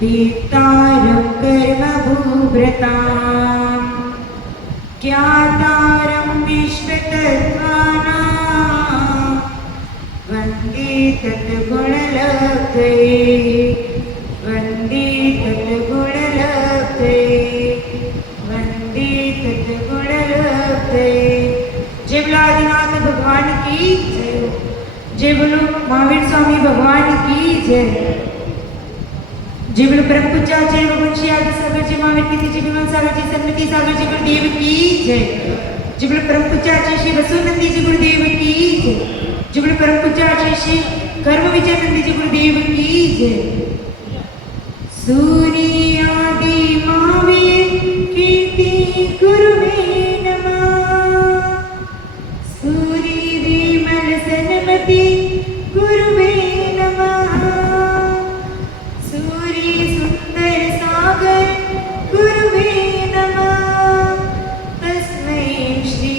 दीप्तारं कर्मभूभृतां ज्ञातारं विश्वतत्त्वानां वन्दे तद्गुणलब्धये वन्दे तद्गुणलब्धये वन्दे तद्गुणलब्धये। जय बोलो आदिनाथ भगवान की जय। जय बोलो महावीर स्वामी भगवान की जय। जय बोलो परम पूज्य आचार्य वंशी आदि सागर जी महावीर की जी गुरु सागर जी सन्मति सागर जी गुरुदेव की जय। जय बोलो परम पूज्य आचार्य श्री वसुनंदी जी गुरुदेव की जय। जय बोलो परम पूज्य आचार्य श्री कर्म विजय नंदी जी गुरुदेव की जय। सूर्य आदि महावीर कीर्ति गुरुवे नमः। सूर्य विमल सन्मति गुरुवे नमः। सूर्य सुंदर सागर गुरुवे नमः। तस्मै श्री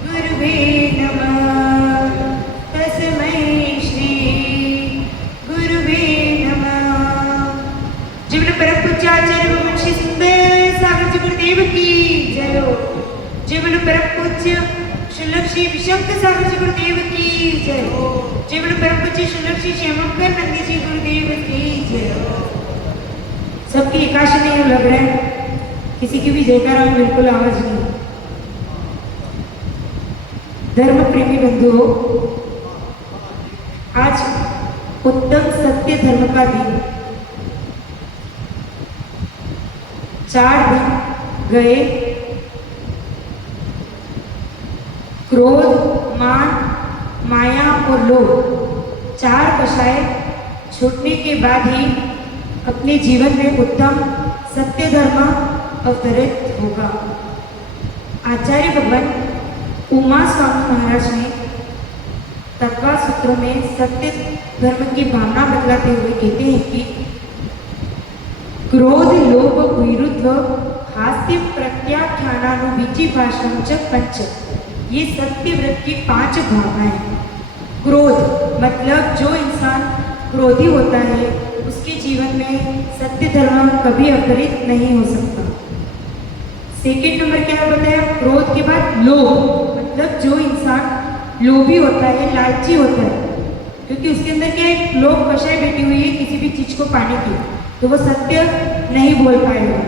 गुरुवे नमः। तस्मै श्री गुरुवे नमः। जीवन परम पूज्य आचार्य वंशी सुंदर सागर जी गुरुदेव की जय हो। जीवन परम पूज्य शुल्लक श्री विशंक सागर जी गुरुदेव की जय हो। जीवन परम पूज्य शुल्लक श्री श्यामकर नंदी जी गुरुदेव की जय हो। सबकी एकाश नहीं लग रहा है, किसी की भी जयकारा में बिल्कुल आवाज नहीं। धर्म प्रेमी बंधुओं, आज उत्तम सत्य धर्म का दिन। 4 दिन गए। क्रोध, मान, माया और लोभ 4 कषाय छूटने के बाद ही अपने जीवन में उत्तम सत्य धर्म अवतरित होगा। आचार्य भगवान उमा स्वामी महाराज ने तत्वा सूत्रों में सत्य धर्म की भावना बतलाते हुए कहते हैं कि क्रोध, लोभ, विरुद्ध, हास्य, प्रत्याख्यानानुविचि भाषण च पंच, ये सत्य व्रत की 5 भावनाएं। क्रोध मतलब जो इंसान क्रोधी होता है उसके जीवन में सत्य धर्म कभी अवतरित नहीं हो सकता। सेकेंड नंबर क्या बताया? क्रोध के बाद लोभ, मतलब जो इंसान लोभी होता है, लालची होता है, क्योंकि उसके अंदर क्या एक लोभ कषाय बैठी हुई है किसी भी चीज को पाने की, तो वो सत्य नहीं बोल पाएगा।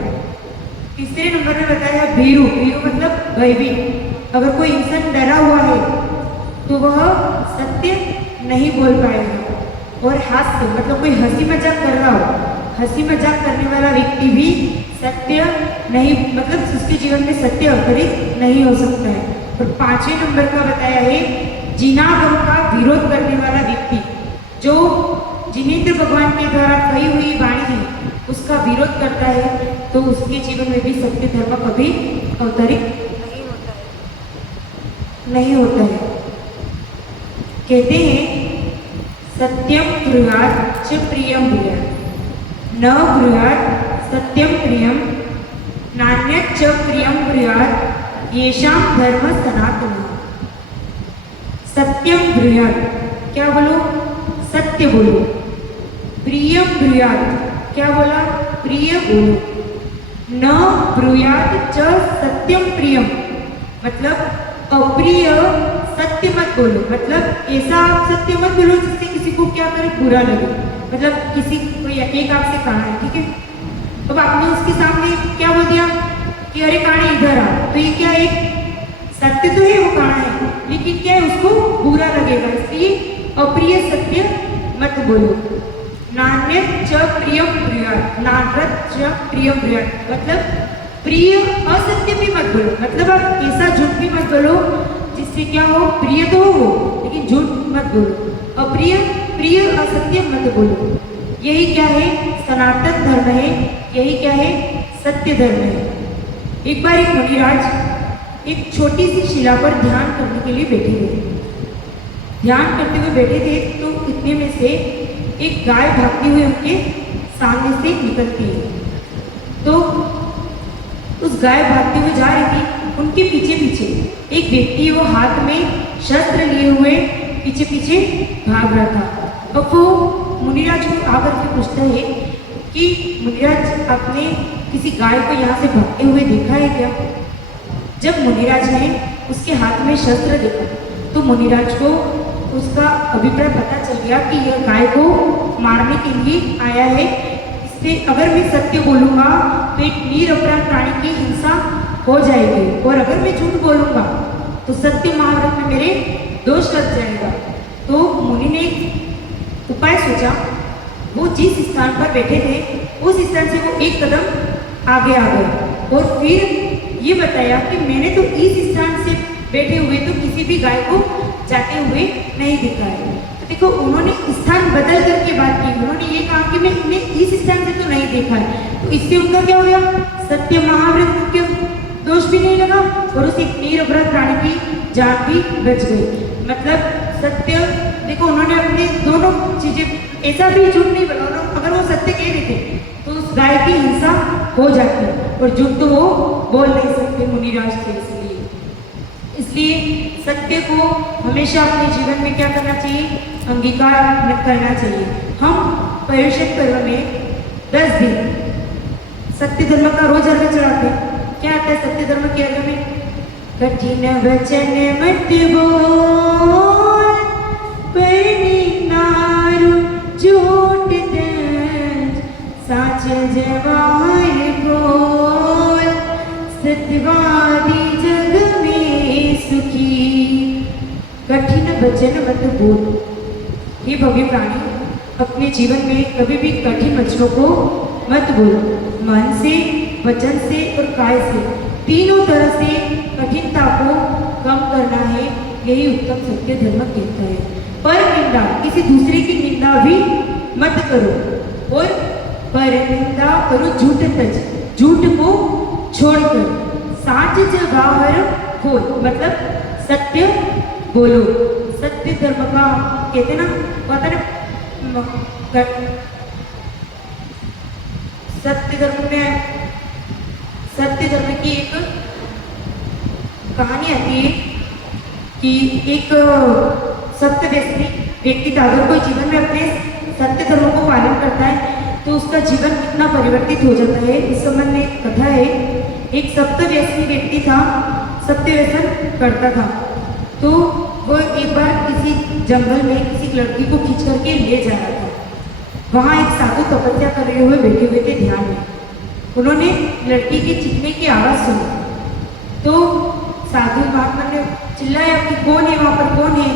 तीसरे नंबर में बताया भीरु, भीरु मतलब भयभीत। अगर कोई इंसान डरा हुआ है तो वह सत्य नहीं बोल पाएगा। और हास्य मतलब कोई हंसी मजाक कर रहा हो, हंसी मजाक करने वाला व्यक्ति भी सत्य नहीं, मतलब उसके जीवन में सत्य अवतरित नहीं हो सकता है। और 5वें नंबर का बताया है जिनागम का विरोध करने वाला व्यक्ति, जो जिनेंद्र भगवान के द्वारा कही हुई वाणी है उसका विरोध करता है, तो उसके जीवन में भी सत्य धर्म कभी अवतरित नहीं होता है। कहते हैं सत्यम ब्रूयात् च प्रियम ब्रूयात्, न ब्रूयात् सत्यम प्रियम, नान्यत् च प्रियम ब्रूयात्, येषां धर्म सनातनः। सत्यम ब्रूयात्, क्या बोलो? सत्य बोलो। प्रियम ब्रूयात्, क्या बोला? प्रिय बोलो। न ब्रूयात् च सत्यम प्रियम, मतलब अप्रिय सत्य मत बोलो, मतलब ऐसा आप सत्य मत बोलो जिससे किसी को क्या करे, बुरा लगे। मतलब किसी कोई एक आपसे कहा है, ठीक है, अब आपने उसके सामने क्या बोल दिया कि अरे काने इधर आ, तो ये क्या है? सत्य तो है वो काना है, लेकिन क्या है उसको बुरा लगेगा, इसलिए अप्रिय सत्य मत बोलो। नान्यत् च प्रियम ब्रूयात्, नान्यत् च प्रियम ब्रूयात्, मतलब प्रिय असत्य भी मत बोलो, मतलब आप ऐसा झूठ भी मत बोलो जिससे क्या हो, प्रिय तो हो लेकिन झूठ मत बोलो। अप्रिय प्रिय असत्य मत बोलो। यही क्या है? सनातन धर्म है, यही क्या है? सत्य धर्म है। एक बार एक मुनिराज एक छोटी सी शिला पर ध्यान करने के लिए बैठे थे। ध्यान करते हुए बैठे थे तो इतने में से एक गाय भागती हुई उनके सामने से निकलती है। तो उस गाय भागती हुई जा रही थी, उनके पीछे पीछे एक व्यक्ति वो हाथ में शस्त्र लिए हुए पीछे पीछे भाग रहा था। अब वो मुनिराज को आकर के पूछता है कि मुनिराज आपने किसी गाय को यहाँ से भागते हुए देखा है क्या? जब मुनिराज ने उसके हाथ में शस्त्र देखा तो मुनिराज को उसका अभिप्राय पता चल गया कि यह गाय को मारने के लिए आया है। इससे अगर मैं सत्य बोलूँगा तो एक निरपराध प्राणी की हिंसा हो जाएगी, और अगर मैं झूठ बोलूँगा तो सत्य महाव्रत में मेरे दोष लग जाएगा। तो मुनि ने उपाय सोचा। वो जिस स्थान पर बैठे थे उस स्थान से वो एक कदम आगे आ गए और फिर ये बताया कि मैंने तो इस स्थान से बैठे हुए तो किसी भी गाय को जाते हुए नहीं देखा है। तो देखो, उन्होंने स्थान बदल करके बात की। उन्होंने ये कहा कि मैं इन्हें इस स्थान से तो नहीं देखा है। तो इससे उनका क्या हो गया? सत्य महाव्रत के दोष भी नहीं लगा और उस एक निरपराध प्राणी की जान भी बच गई। मतलब सत्य, देखो उन्होंने अपने दोनों चीजें, ऐसा भी झूठ नहीं बोला। अगर वो सत्य कह रहे थे तो उस गाय की हिंसा हो जाती, और झूठ तो वो बोल नहीं सकते मुनिराज थे। इसलिए सत्य को हमेशा अपने जीवन में क्या करना चाहिए? अंगीकार करना चाहिए। हम पर्युषण पर्व में 10 दिन सत्य धर्म का रोज अर्घ चढ़ाते हैं। क्या आता है सत्य धर्म के अर्घ में? कठिन वचन मत बोल, नारू झूठ साच जवार बोल, सत्यवादी जग में सुखी। कठिन वचन मत बोल। हे भव्य प्राणी, अपने जीवन में कभी भी कठिन वचनों को मत बोलो। मन से, वचन से और काय से, तीनों तरह से कठिनता को कम करना है। यही उत्तम सत्य धर्म कहता है। पर निंदा, किसी दूसरे की निंदा भी मत करो, और पर निंदा करो झूठ तज, झूठ को छोड़कर साच जवाहर हो, मतलब सत्य बोलो। सत्य धर्म का कहते ना, पता ना, सत्य धर्म में, सत्य धर्म की एक कहानी आती है कि एक सत्य व्यक्ति था। अगर कोई जीवन में अपने सत्य धर्म को पालन करता है तो उसका जीवन कितना परिवर्तित हो जाता है। इस संबंध में एक कथा है। एक सत्य व्यक्ति था, सत्य व्यसन करता था। तो वो एक बार किसी जंगल में किसी लड़की को खींच करके ले जा रहा था। वहाँ एक साधु तपस्या कर रहे हुए बैठे हुए थे ध्यान में। उन्होंने लड़की के चीखने की आवाज़ सुनी तो साधु महात्मा ने चिल्लाया कि कौन है वहाँ पर, कौन है?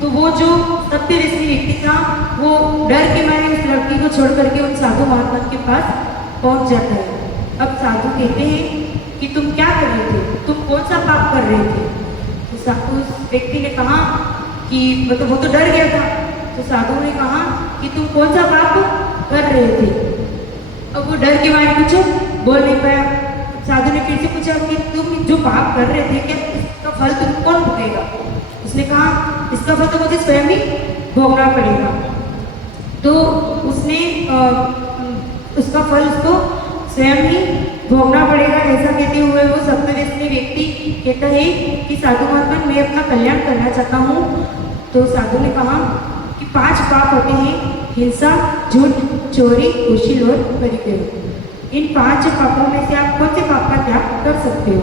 तो वो जो सत्यव्यसनी व्यक्ति था वो डर के मारे उस लड़की को छोड़ करके उन साधु महात्मा के पास पहुँच जाता है। अब साधु कहते हैं कि तुम क्या कर रहे थे, तुम कौन सा पाप कर रहे थे? तो साधु उस व्यक्ति ने कहा कि मतलब वो तो डर गया था। तो साधु ने कहा कि तुम कौन सा पाप कर रहे थे? अब वो डर के मारे कुछ बोल नहीं पाया। साधु ने फिर से पूछा कि तुम जो पाप कर रहे थे क्या इसका फल तुम कौन भोगेगा? उसने कहा इसका फल तो मुझे स्वयं ही भोगना पड़ेगा। तो उसने उसका फल उसको स्वयं ही भोगना पड़ेगा। ऐसा कहते हुए वो सत्यव्यसनी व्यक्ति कहता है कि साधु महात्मा मैं अपना कल्याण करना चाहता हूँ। तो साधु ने कहा कि 5 पाप होते हैं, हिंसा, झूठ, चोरी, कुशील और परिग्रह। इन 5 पापों में से आप कौन से पाप का त्याग कर सकते हो?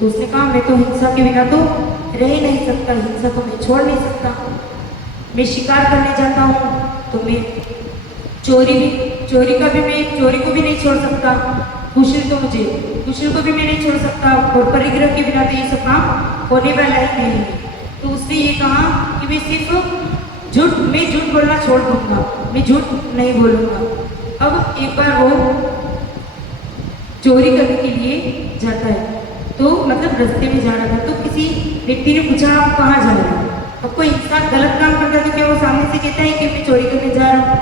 तो उसने कहा मैं तो हिंसा के बिना तो रह ही नहीं सकता, हिंसा को मैं छोड़ नहीं सकता। मैं शिकार करने जाता हूँ तो मैं चोरी को भी नहीं छोड़ सकता। कुशील को भी मैं नहीं छोड़ सकता, और परिग्रह के बिना तो ये सब काम होने वाला ही नहीं है। तो उसने ये कहा कि मैं सिर्फ झूठ बोलना छोड़ दूंगा, मैं झूठ नहीं बोलूँगा। अब एक बार वो चोरी करने के लिए जाता है, तो मतलब रास्ते में जा रहा था तो किसी व्यक्ति ने पूछा आप कहाँ जा रहे हो? अब कोई इंसान गलत काम करता है तो क्या वो सामने से कहता है कि मैं चोरी करने जा रहा हूँ?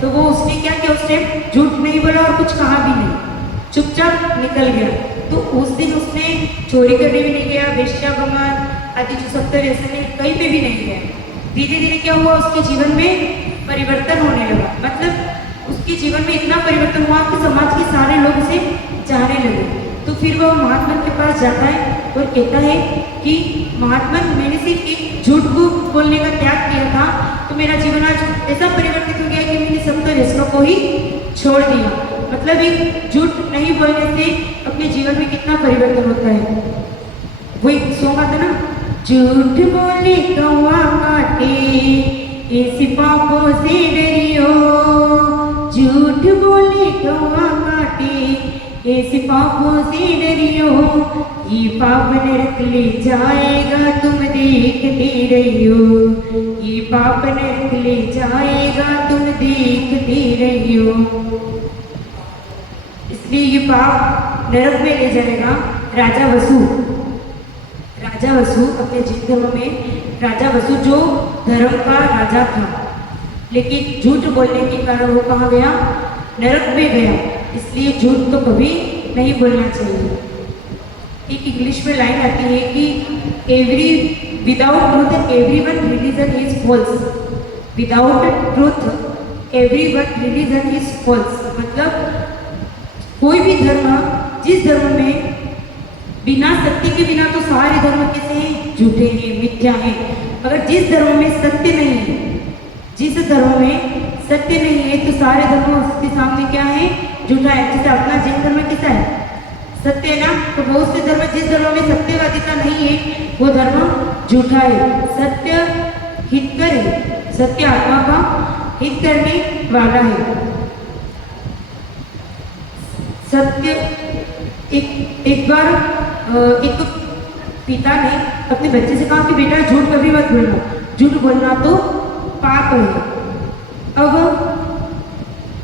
तो वो उसने क्या किया, उस टाइम झूठ नहीं बोला और कुछ कहा भी नहीं, चुपचाप निकल गया। तो उस दिन उसने चोरी करने भी नहीं गया, वेश्याभंगार आदि जो सत्य व्यसन है कहीं पे भी नहीं गया। धीरे धीरे क्या हुआ, उसके जीवन में परिवर्तन होने लगा। मतलब उसके जीवन में इतना परिवर्तन हुआ कि समाज के सारे लोग उसे चाहने लगे। तो फिर वह महात्मा के पास जाता है और कहता है कि महात्मा मैंने सिर्फ एक झूठ को बोलने का त्याग किया था तो मेरा जीवन आज ऐसा परिवर्तित हो गया कि मैंने सत्य व्यसनों को ही छोड़ दिया। मतलब एक झूठ नहीं बोलने से अपने जीवन में कितना परिवर्तन होता है। वो एक सॉन्ग आता ना, झूठ बोले कौवा काटे ऐसी पापों से डरियो, झूठ बोले कौवा काटे ऐसी पापों से डरियो, ये पाप नरक ले जाएगा तुम देखते रहियो, ये पाप नरक ले जाएगा तुम देखते रहियो। इसलिए ये पाप नरक में ले जाएगा। राजा वसु अपने जिन धर्म में राजा वसु जो धर्म का राजा था, लेकिन झूठ बोलने के कारण वो कहाँ गया? नरक में गया। इसलिए झूठ तो कभी नहीं बोलना चाहिए। एक इंग्लिश में लाइन आती है कि without truth everyone religion is false, without truth everyone religion is false. मतलब कोई भी धर्म, जिस धर्म में बिना सत्य के बिना, तो सारे धर्म कैसे हैं? झूठे हैं, मिथ्या हैं। अगर जिस धर्म में सत्य नहीं है, जिस धर्म में सत्य नहीं है, तो सारे धर्म उसके सामने क्या है? झूठा है। जैसे अपना जैन धर्म कैसा है? सत्य है ना। तो बहुत से धर्म, जिस धर्म में सत्यवादिता नहीं है, वो धर्म झूठा है। सत्य हितकर है, सत्य आत्मा का हित करने वाला है। सत्य एक बार एक पिता ने अपने बच्चे से कहा कि बेटा झूठ कभी मत बोलना, झूठ बोलना तो पाप है। अब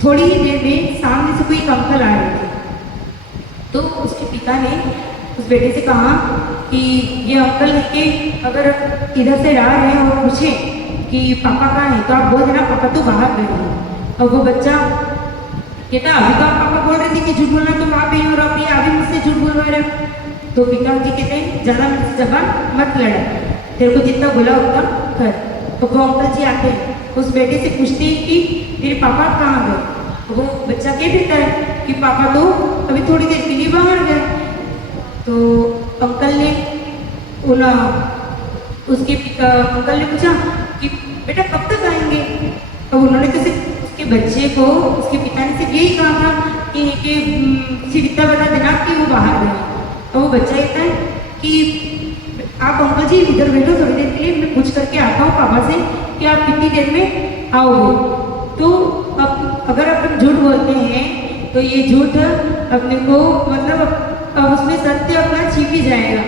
थोड़ी ही देर में सामने से कोई एक अंकल आ रहे थे, तो उसके पिता ने उस बेटे से कहा कि ये अंकल के अगर इधर से आ रहे हैं और पूछे कि पापा कहाँ हैं, तो आप बोल देना पापा तो बाहर गए हैं। अब वो बच्चा कहता अभी तो आप पापा बोल रहे थे कि झूठ बोलना तो पाप है, और अभी आगे मुझसे झूठ बोलवा रहे हो। तो पिताजी कहते हैं ज़्यादा जबान मत लड़ा, तेरे को जितना बोला उतना कर। तो वो अंकल जी आते हैं, उस बेटे से पूछते हैं कि तेरे पापा कहाँ गए। वो बच्चा कह देता है कि पापा तो अभी थोड़ी देर के लिए बाहर गए। तो अंकल ने अंकल ने पूछा कि बेटा कब तक आएंगे। तो उन्होंने तो सिर्फ उसके बच्चे को, उसके पिता ने सिर्फ यही कहा था कि सिर्फ इतना बता देना कि वो बाहर गए। तो वो बच्चा कहता है कि आप अंकल जी इधर बैठो थोड़ी देर के लिए, मैं पूछ करके आता हूँ पापा से कि आप कितनी देर में आओगे। तो अब अगर अपन झूठ बोलते हैं तो ये झूठ अपने को, मतलब अब उसमें सत्य अपना छिप ही जाएगा।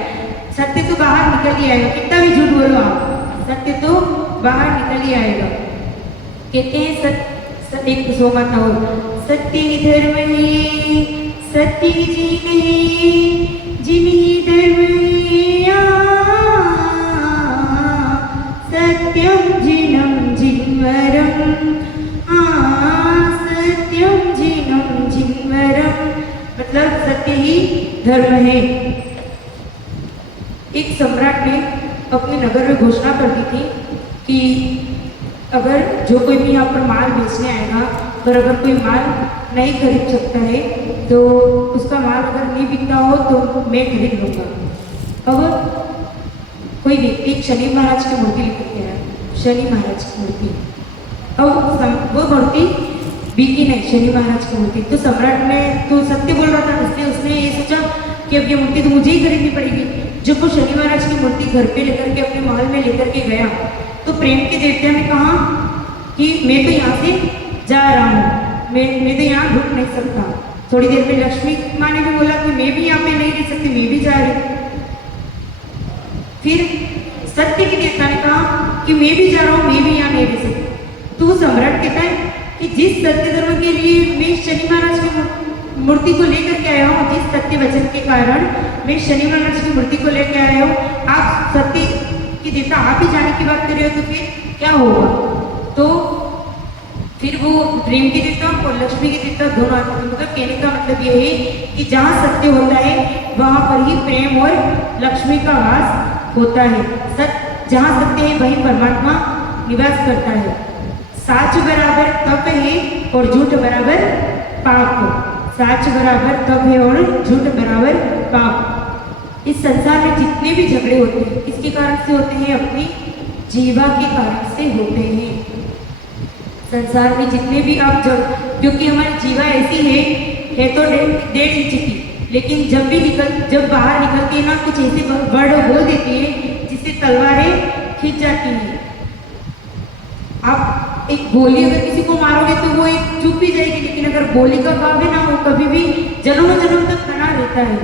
सत्य तो बाहर निकल ही आएगा, कितना भी झूठ बोलो आप, सत्य तो बाहर निकल ही आएगा। कहते हैं एक सोमाता हो, सत्य ही धर्म है, सत्य ही जीन है, जिन ही धर्म सत्यम जिनम जिन्वरम, सत्यम जिनम जिन्वरम। मतलब सत्य ही धर्म है। एक सम्राट ने अपने नगर में घोषणा कर दी थी कि अगर जो कोई भी यहाँ पर माल बेचने आएगा, और अगर कोई माल नहीं खरीद सकता है तो उसका माल अगर नहीं बिकता हो तो मैं खरीद लूँगा। अब कोई व्यक्ति शनि महाराज की मूर्ति लेकर के आया, शनि महाराज की मूर्ति। अब वो मूर्ति बिकी नहीं, शनि महाराज की मूर्ति। तो सम्राट ने तो सत्य बोल रहा था, इसलिए उसने ये सोचा कि अब ये मूर्ति तो मुझे ही खरीदनी पड़ेगी। जब वो शनि महाराज की मूर्ति घर पे लेकर के अपने महल में लेकर के गया, तो प्रेम के देवता ने कहा कि मैं तो यहाँ से जा रहा हूँ, मैं तो यहाँ रुक नहीं सकता। थोड़ी देर में लक्ष्मी माँ ने भी बोला कि मैं भी यहाँ पे नहीं रह सकती, मैं भी जा रही। फिर सत्य के देवता ने कहा कि मैं भी जा रहा हूँ, मैं भी यहाँ नहीं रह सकती। तो वो सम्राट कहता है कि जिस सत्य धर्म के लिए मैं शनि महाराज की मूर्ति को लेकर के आया हूँ, जिस सत्य वचन के कारण मैं शनि महाराज की मूर्ति को लेकर आया हूँ, आप सत्य के देवता आप ही जाने की बात कर रहे हो, तो फिर क्या होगा। तो फिर वो प्रेम के देवता और लक्ष्मी के देवता दोनों आते हैं। मतलब कहने का मतलब ये है कि जहाँ सत्य होता है वहाँ पर ही प्रेम और लक्ष्मी का वास होता है। जहाँ सत्य है वहीं परमात्मा निवास करता है। साच बराबर तप है और झूठ बराबर पाप। साच बराबर तप है और झूठ बराबर पाप। इस संसार में जितने भी झगड़े होते हैं किसके कारण से होते हैं? अपनी जीवा के कारण से होते हैं। संसार में जितने भी आप जब, क्योंकि हमारी जीवा ऐसी है तो 1.5 इंच की, लेकिन जब बाहर निकलती है ना, कुछ ऐसे वर्ड बोल देती है जिससे तलवारें खिंच जाती हैं। आप एक गोली अगर किसी को मारोगे तो वो एक चुप भी जाएगी, लेकिन अगर गोली का घाव है ना, वो कभी भी जन्मों जन्म तक बना रहता है।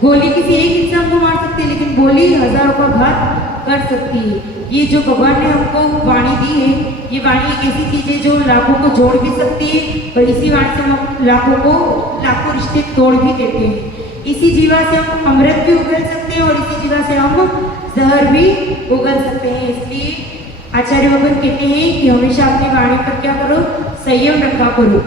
गोली किसी एक इंसान को मार सकती है, लेकिन गोली हजारों का घात कर सकती है। ये जो भगवान ने हमको वाणी दी है, ये वाणी एक ऐसी चीज है जो लाखों को जोड़ भी सकती है, और इसी वाणी से हम लाखों रिश्ते तोड़ भी देते हैं। इसी जीवा से हम अमृत भी उगल सकते हैं, और इसी जीवा से हम जहर भी उगल सकते हैं। इसलिए आचार्य भगवान कहते हैं कि हमेशा अपनी वाणी पर क्या करो, संयम रखा करो।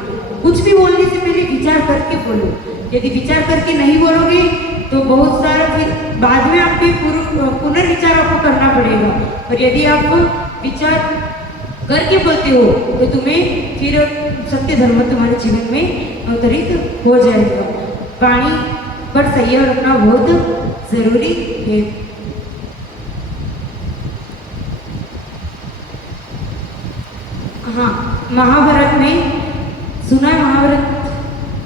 कुछ भी बोलने से पहले विचार करके बोलो। यदि विचार करके नहीं बोलोगे तो बहुत सारा फिर बाद में आपके पुनर्विचार आपको करना पड़ेगा। और यदि आप विचार करके बोलते हो तो तुम्हें फिर सत्य धर्म तुम्हारे जीवन में अवतरित हो जाएगा। वाणी पर संयम रखना बहुत जरूरी है। हाँ, महाभारत में सुना है,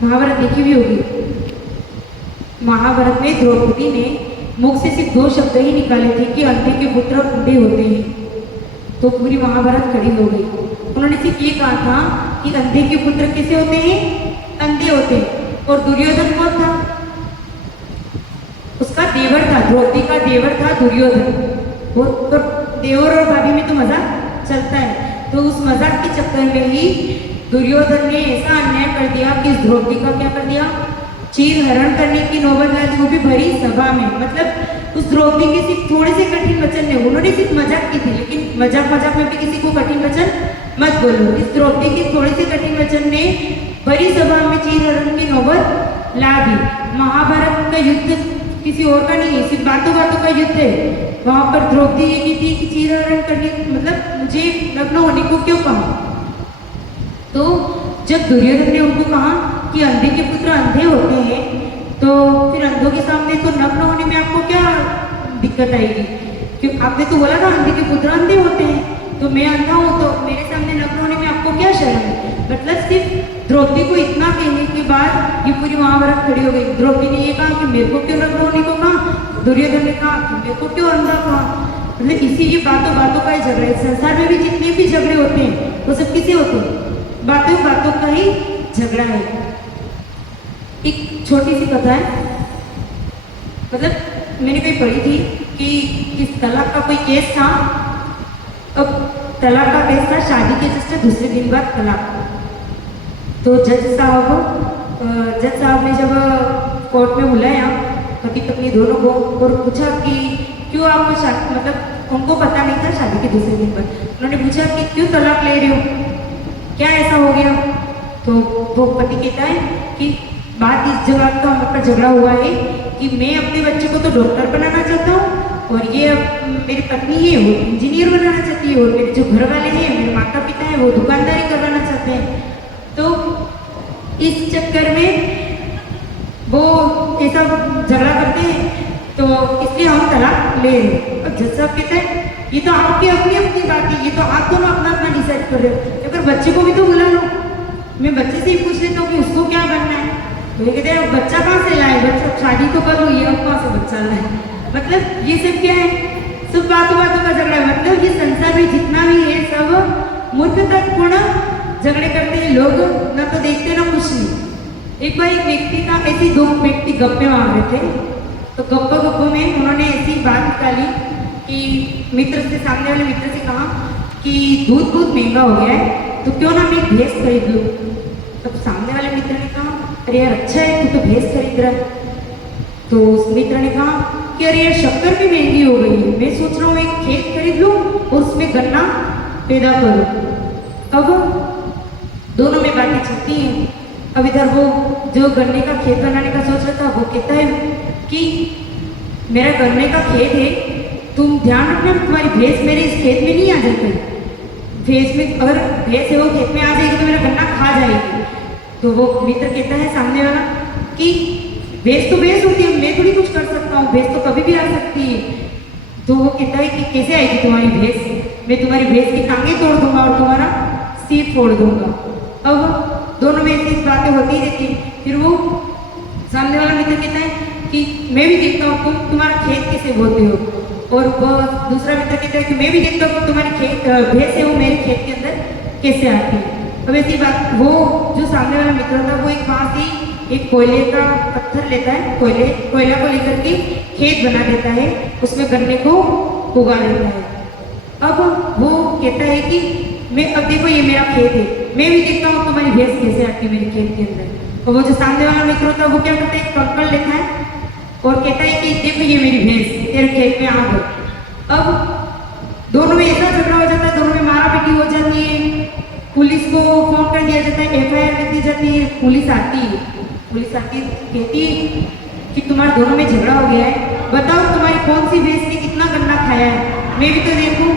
महाभारत देखी भी होगी। महाभारत में द्रौपदी ने मुख से सिर्फ 2 शब्द ही निकाले थे कि अंधे के पुत्र अंधे होते हैं, तो पूरी महाभारत खड़ी हो गई। उन्होंने सिर्फ ये कहा था कि अंधे के पुत्र कैसे होते हैं, अंधे होते हैं। और दुर्योधन कौन था? उसका देवर था, द्रौपदी का देवर था दुर्योधन। वो तो देवर और भाभी में तो मजाक चलता है, तो उस मजाक के चक्कर में ही दुर्योधन ने ऐसा अन्याय कर दिया कि इस द्रौपदी का क्या कर दिया, चीर हरण करने की नौबत ला दी, वो भी भरी सभा में। मतलब उस द्रौपदी के सिर्फ थोड़े से कठिन वचन ने, उन्होंने सिर्फ मजाक की थी, लेकिन मजाक में भी किसी को कठिन वचन मत बोलो। इस द्रौपदी के थोड़े से कठिन वचन ने भरी सभा में चीर हरण की नौबत ला दी। महाभारत का युद्ध किसी और का नहीं है, सिर्फ बातों का युद्ध है। वहां पर द्रौपदी ये की थी कि चीर हरण करने, मतलब मुझे नग्न होने को क्यों कहा। तो जब दुर्योधन ने उनको कहा कि अंधे के पुत्र अंधे होते हैं, तो फिर अंधों के सामने तो नग्न होने में आपको क्या दिक्कत आएगी? क्यों आपने तो बोला ना अंधे के पुत्र अंधे होते हैं, तो मैं अंधा हूँ तो मेरे सामने नग्न होने में आपको क्या शर्म है? मतलब सिर्फ द्रौपदी को इतना कहने के बाद ये पूरी महाभारत खड़ी हो गई। द्रौपदी ने ये कहा कि मेरे को क्यों नग्न होने को कहा, दुर्योधन ने कहा कि मेरे को क्यों अंधा कहा। मतलब इसी ये बातों का ही झगड़ा है। संसार में भी जितने भी झगड़े होते हैं वो सब किसे होते हैं? बातों का ही झगड़ा है। एक छोटी सी कथा है, मतलब मैंने कहीं पढ़ी थी कि किस तलाक का कोई केस था। अब तलाक का केस था, शादी के जस्ट दूसरे दिन बाद तलाक। तो जज साहब ने जब कोर्ट में बुलाया पति पत्नी दोनों को और पूछा कि क्यों आप मतलब उनको पता नहीं था शादी के दूसरे दिन पर, उन्होंने पूछा कि क्यों तलाक ले रहे हो, क्या ऐसा हो गया? तो वो पति कहता है कि बात इस जगह का हम पर झगड़ा हुआ है कि मैं अपने बच्चे को तो डॉक्टर बनाना चाहता हूँ, और ये मेरी पत्नी है वो इंजीनियर बनाना चाहती है, और मेरे जो घर वाले हैं, मेरे माता पिता हैं, वो दुकानदारी करवाना चाहते हैं। तो इस चक्कर में वो ऐसा झगड़ा करते हैं, तो इसलिए हम तलाक ले रहे हैं। और जज साहब कहते हैं ये तो आपकी अपनी बात है, ये तो आप दोनों अपना डिसाइड कर रहे हो, अगर बच्चे को भी तो बुला लो। मैं बच्चे से ही पूछ लेता हूँ कि उसको क्या बनना है, तो ये कहते हैं बच्चा कहाँ से लाए, बच्चा शादी तो कर लो, ये अब कहाँ से बच्चा लाए। मतलब ये सब क्या है, सब बातों का झगड़ा है। मतलब ये संसार में जितना भी है सब मूर्खतापूर्ण झगड़े करते हैं लोग, ना तो देखते ना कुछ नहीं। एक बार एक व्यक्ति का ऐसी 2 व्यक्ति गप्पे मार रहे थे, तो गप्पो में उन्होंने ऐसी बात निकाली कि सामने वाले मित्र से कहा कि दूध बहुत महंगा हो गया है, तो क्यों ना मैं भैंस खरीद लूँ। तब सामने वाले मित्र ने कहा अरे यार अच्छा है, तू तो भैंस खरीद रहा है। तो उस मित्र ने कहा कि अरे यार शक्कर भी महंगी हो गई है, मैं सोच रहा हूँ एक खेत खरीद लूँ और उसमें गन्ना पैदा करूँ। अब दोनों में बातें चलती हैं। अब इधर वो जो गन्ने का खेत बनाने का सोच रहा था, वो कहता है कि मेरा गन्ने का खेत है, तुम ध्यान रखना तुम्हारी भैंस मेरे इस खेत में नहीं आ जाती। भैंस में अगर भैंस है वो खेत में आ जाएगी तो मेरा गन्ना खा जाएगी। तो वो मित्र कहता है सामने वाला कि भैंस तो भैंस होती है, मैं थोड़ी कुछ कर सकता हूँ, भैंस तो कभी भी आ सकती है। तो वो कहता है कि कैसे आएगी तुम्हारी भैंस, मैं तुम्हारी भैंस की टांगे तोड़ दूंगा और तुम्हारा सीट फोड़ दूंगा। अब दोनों में ऐसी बातें होती रहती हैं। फिर वो सामने वाला मित्र कहता है कि मैं भी देखता हूँ तुम्हारा खेत कैसे बोते हो, और वह दूसरा मित्र कहता है कि मैं भी देखता हूँ तुम्हारी भैंस है वो मेरे खेत के अंदर कैसे आती है। अब ऐसी बात, वो जो सामने वाला मित्र था वो एक वहाँ से एक कोयले का पत्थर लेता है, कोयला को लेकर के खेत बना देता है, उसमें गन्ने को उगा लेता है। अब वो कहता है कि मैं, अब देखो ये मेरा खेत है, मैं भी देखता हूँ तुम्हारी भैंस कैसे आती है मेरे खेत के अंदर। और वो जो सामने वाला मित्र होता है वो क्या करता है, एक कंकड़ लेता है और कहता है कि देखो ये मेरी भैंस तेरे खेत में आ गई। अब दोनों में ऐसा झगड़ा हो जाता है, दोनों में मारा पीटी हो जाती है, पुलिस को फोन कर दिया जाता है, FIR लिख दी जाती है। पुलिस आती कहती है कि तुम्हारे दोनों में झगड़ा हो गया है, बताओ तुम्हारी कौन सी भैंस ने कितना गन्ना खाया है, मैं भी तो देखूं।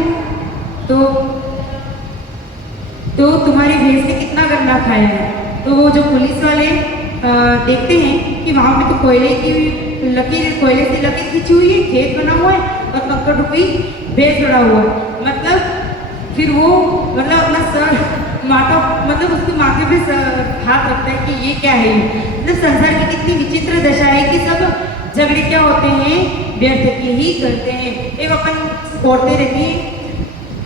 तो तुम्हारी भैंस ने कितना गन्ना खाया है। तो वो जो पुलिस वाले देखते हैं कि वहाँ पे तो कोयले से लकीर खींची हुई है, खेत बना हुआ है और कंकड़ रुपी भैंस बना हुआ है। मतलब फिर वो अपना सर उसके माथे पे हाथ रखता है कि ये क्या है। मतलब संसार की कितनी विचित्र दशा है कि सब झगड़े क्या होते हैं, व्यर्थ के ही करते हैं। एक अपन औरतें रहती हैं,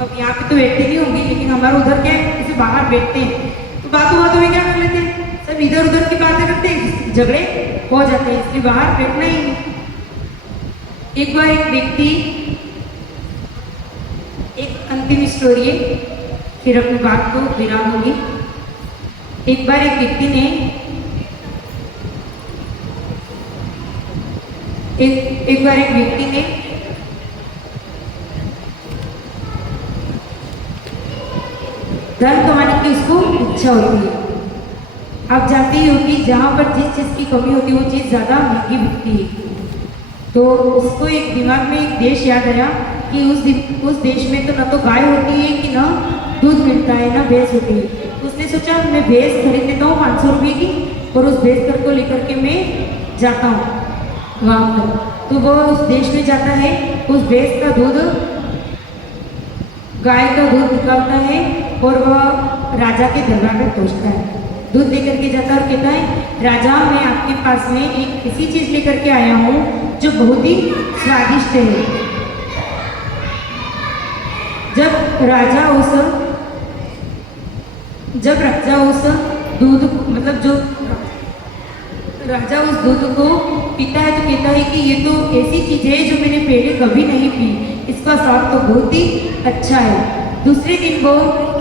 अब यहाँ पे तो बैठते नहीं होंगी, लेकिन हमारे उधर क्या है, जैसे बाहर बैठते हैं तो बातों में क्या कर लेते हैं, सब इधर उधर की बातें करते हैं, झगड़े हो जाते हैं, इसलिए बाहर बैठना ही नहीं। एक बार एक व्यक्ति, एक अंतिम स्टोरी है, फिर अपनी बात को विराम होगी। एक बार एक व्यक्ति ने एक बार एक व्यक्ति ने धन कमाने की उसको इच्छा होती है। आप जानते ही हो कि जहाँ पर जिस चीज़ की कमी होती है वो चीज़ ज़्यादा महंगी बिकती है। तो उसको एक दिमाग में एक देश याद आया कि उस देश में तो ना तो गाय होती है कि ना दूध मिलता है, ना भैंस होती है। उसने सोचा मैं भैंस खरीद लेता हूँ 500 रुपये की, और उस भैंस घर को लेकर के मैं जाता हूँ वहाँ पर। तो वह उस देश में जाता है, उस भैंस का दूध, गाय का दूध निकालता है और वह राजा के दरबार में पहुँचता है। दूध लेकर के जाता है और कहता है, राजा मैं आपके पास में एक ऐसी चीज़ लेकर के आया हूँ जो बहुत ही स्वादिष्ट है। जब राजा उस दूध मतलब जो राजा उस दूध को पीता है तो कहता है कि ये तो ऐसी चीज़ है जो मैंने पहले कभी नहीं पी, इसका स्वाद तो बहुत ही अच्छा है। दूसरे दिन वो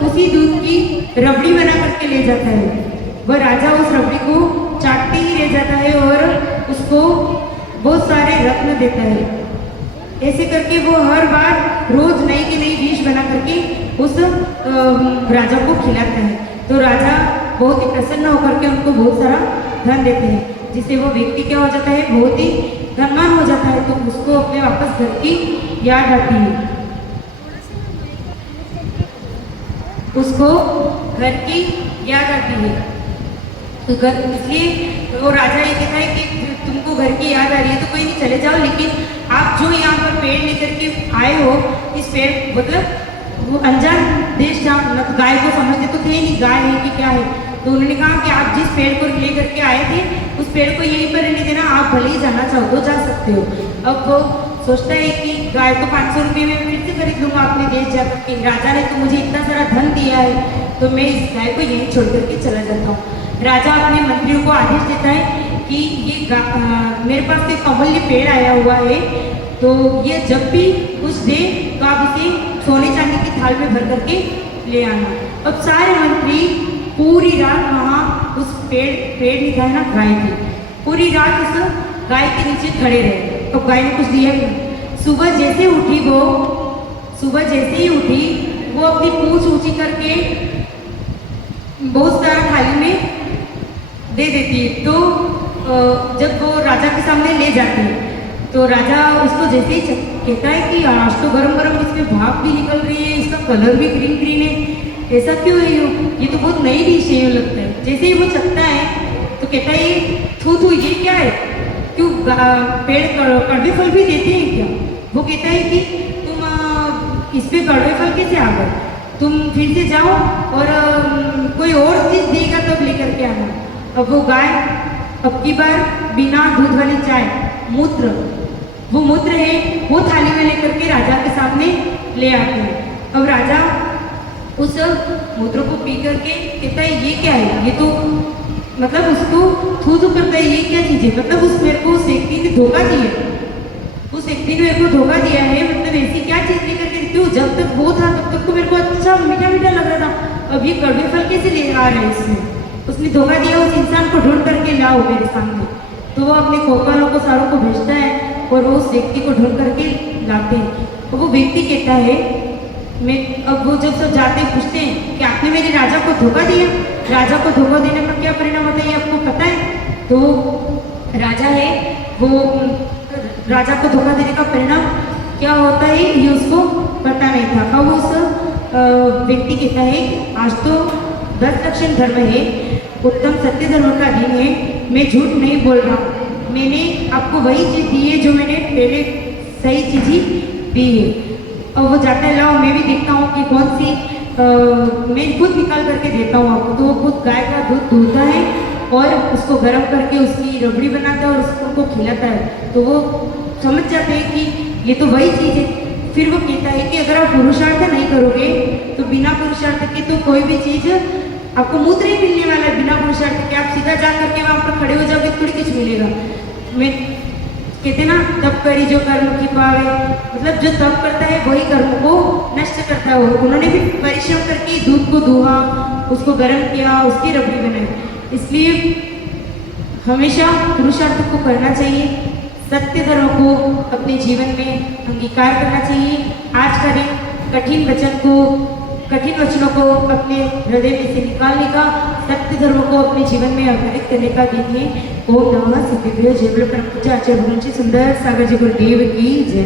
उसी दूध की रबड़ी बना करके ले जाता है। वह राजा उस रबड़ी को चाटते ही रह जाता है और उसको बहुत सारे रत्न देता है। ऐसे करके वो हर बार रोज नई की नई डिश बना करके उस राजा को खिलाता है। तो राजा बहुत ही प्रसन्न होकर के उनको बहुत सारा धन देते हैं, जिससे वो व्यक्ति क्या हो जाता है, बहुत ही धनवान हो जाता है। तो उसको अपने वापस घर की याद आती है, उसको घर की याद आती है। तो घर, इसलिए वो राजा ये कहता है कि तुमको घर की याद आ रही है तो कोई नहीं, चले जाओ, लेकिन आप जो यहाँ पर पेड़ लेकर के आए हो, इस पेड़ मतलब वो अनजान देश जहाँ गाय को समझते तो थे नहीं गाय है कि क्या है। तो उन्होंने कहा कि आप जिस पेड़ को ले करके आए थे उस पेड़ को यहीं पर रहने देना, आप भले ही जाना चाहो तो जा सकते हो। अब वो सोचता है कि गाय तो 500 रुपये में फिर से खरीद लूँगा अपने देश जाकर के, राजा ने तो मुझे इतना सारा धन दिया है तो मैं इस गाय को यहीं छोड़ करके चला जाता हूँ। राजा अपने मंत्रियों को आदेश देता है कि ये मेरे पास एक अमूल्य पेड़ आया हुआ है, तो ये जब भी कुछ दे तो आप इसे सोने चांदी की थाल में भर करके ले आना। अब सारे मंत्री पूरी रात वहाँ उस पेड़ नहीं था ना, गाय थी, पूरी रात उस गाय के नीचे खड़े रहे। तो गाय ने कुछ दिया नहीं। सुबह जैसे ही उठी वो अपनी पूंछ ऊंची करके बहुत सारा थाली में दे देती है। तो जब वो राजा के सामने ले जाती है तो राजा उसको जैसे ही कहता है कि आज तो गरम गरम इसमें भाप भी निकल रही है, इसका कलर भी ग्रीन ग्रीन है, ऐसा क्यों है ये तो बहुत नई डिश है लगता है। जैसे ही वो चखता है तो कहता है ये थू ये क्या है, क्यों पेड़ कड़वे फल भी देते हैं क्या? वो कहता है कि तुम इस पे कड़वे फल कैसे आ गए? तुम फिर से जाओ और कोई और चीज़ देगा तब लेकर के आना। अब वो गाय अब की बार बिना दूध वाली चाय मूत्र, वो मूत्र है वो थाली में लेकर के राजा के सामने ले आते हैं। अब राजा उस मूत्र को पी करके कहता है ये क्या है, ये तो मतलब उसको थू थू करता है, ये क्या चीज़ है, मतलब उस मेरे को उस व्यक्ति ने धोखा दिया, उस व्यक्ति ने मेरे को धोखा दिया है, मतलब ऐसी क्या चीज़ लेकर के क्यों, जब तक वो था तब तक तो मेरे को अच्छा मीठा मीठा लग रहा था, अब ये कड़वे फल कैसे ले आ रहा है इसमें, उसने धोखा दिया, उस इंसान को ढूंढ करके लाओ मेरे सामने। तो वो अपने कोपालों को सारों को भेजता है और वो उस व्यक्ति को ढूंढ करके लाते हैं। तो वो व्यक्ति कहता है मैं, अब वो जब सब जाते हैं पूछते हैं कि आपने मेरे राजा को धोखा दिया, राजा को धोखा देने का क्या परिणाम होता है ये आपको पता है? तो राजा है वो राजा को धोखा देने का परिणाम क्या होता है ये उसको पता नहीं था। अब उस व्यक्ति कहता है कि आज तो 10 लक्षण धर्म है, उत्तम सत्य धर्म का दिन है, मैं झूठ नहीं बोल रहा हूँ, मैंने आपको वही चीज़ दी है जो मैंने पहले सही चीज़ ही दी है। और वो जाता है लाओ मैं भी देखता हूँ कि कौन सी मैं खुद निकाल करके देता हूँ आपको। तो वो खुद गाय का दूध दूहता है और उसको गर्म करके उसकी रबड़ी बनाता है और उसको खिलाता है। तो वो समझ जाते हैं कि ये तो वही चीज़ है। फिर वो कहता है कि अगर आप पुरुषार्थ नहीं करोगे तो बिना पुरुषार्थ के तो कोई भी चीज़ आपको मूत्र ही मिलने वाला है, बिना पुरुषार्थ के आप सीधा जा करके वहाँ पर खड़े हो जाओगे थोड़ी कुछ मिलेगा। मैं कहते ना तप करी जो कर्म की पावे, मतलब जो तप करता है वही कर्म को नष्ट करता है। उन्होंने भी परिश्रम करके दूध को दूहा, उसको गर्म किया, उसकी रबड़ी बनाई। इसलिए हमेशा पुरुषार्थ को करना चाहिए, सत्य धर्म को अपने जीवन में अंगीकार करना चाहिए। आज का दिन कठिन वचनों को अपने हृदय में से निकालने का, सत्य धर्म को अपने जीवन में आधारित करने का दिन है। ओम नमः सिद्धिभ्यो जय बोलो परम पूज्य आचार्य भगवान श्री सुंदर सागर जी गुरुदेव की जय।